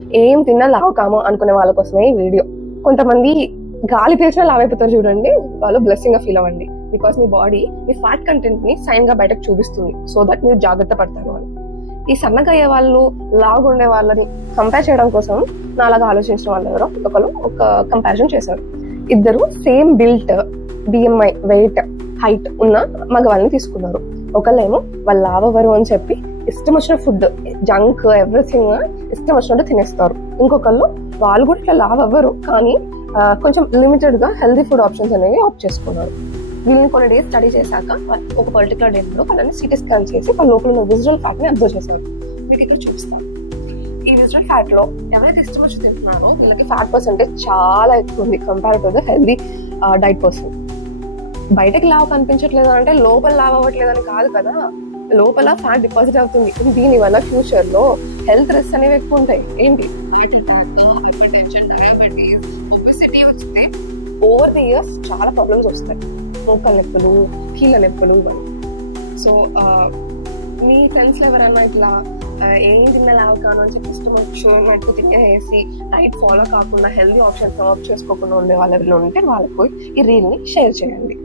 ఏం తిన్నా లావు కాము అనుకునే వాళ్ళ కోసమే ఈ వీడియో. కొంతమంది గాలి పీల్చినా లావు అయిపోతారు చూడండి, వాళ్ళు బ్లెస్సింగ్ గా ఫీల్ అవ్వండి. Because me body me fat content ని సైన్ గా బయటకు చూపిస్తుంది, సో దట్ మీరు జాగ్రత్త పడతారు అని. ఈ సన్నగా అయ్యే వాళ్ళు లావుగా ఉండే వాళ్ళని కంపేర్ చేయడం కోసం నాలాగా ఆలోచించిన వాళ్ళు ఎవరో ఒకరు ఒక కంపారిజన్ చేశారు. ఇద్దరు same built, BMI, weight, height ఉన్న మగవాళ్ళని తీసుకున్నారు. ఒకళ్ళేమో వాళ్ళు లావు అవ్వరు అని చెప్పి ఇష్టం వచ్చిన ఫుడ్, జంక్, ఎవ్రీథింగ్ ఇష్టం వచ్చినట్టు తినేస్తారు. ఇంకొకళ్ళు వాళ్ళు కూడా ఇట్లా లావు అవ్వరు, కానీ కొంచెం లిమిటెడ్ గా హెల్దీ ఫుడ్ ఆప్షన్స్ అనేవి ఆప్ట్ చేసుకున్నారు. వీళ్ళని కొన్ని డేస్ స్టడీ చేశాక ఒక పర్టికులర్ డేలో వాళ్ళని సిటీ స్కాన్ చేసి వాళ్ళ లోపల ఉన్న విజువల్ ఫ్యాట్ ని అబ్జర్వ్ చేశారు. మీకు ఇక్కడ చూపిస్తాను. ఈ విజువల్ ఫ్యాట్ లో ఎవరైతే ఇష్టం వచ్చి తింటున్నారో వీళ్ళకి ఫ్యాట్ పర్సెంటేజ్ చాలా ఎక్కువ ఉంది compare to the healthy diet person. బయటకి లావు కనిపించట్లేదు అంటే లోపల లావు అవ్వట్లేదు అని కాదు కదా, లోపల ఫ్యాట్ డిపాజిట్ అవుతుంది. దీని వల్ల ఫ్యూచర్ లో హెల్త్ రిస్క్ అనేవి ఎక్కువ ఉంటాయి. ఏంటి, ఓవర్ ది ఇయర్స్ చాలా ప్రాబ్లమ్స్ వస్తాయి, మోకాళ్ళ నొప్పులు, కీళ్ళ నొప్పులు ఇవన్నీ. సో మీ ఫ్రెండ్స్ ఎవరైనా ఇట్లా ఏం తిన్నా లావు కాను అని చెప్పి ఇష్టం వచ్చినట్టు తినేసి డైట్ ఫాలో కాకుండా హెల్దీ ఆప్షన్స్ ఆప్ట్ చేసుకోకుండా ఉండే వాళ్ళు ఎవరైనా ఉంటే వాళ్ళకి ఈ రీల్ ని షేర్ చేయండి.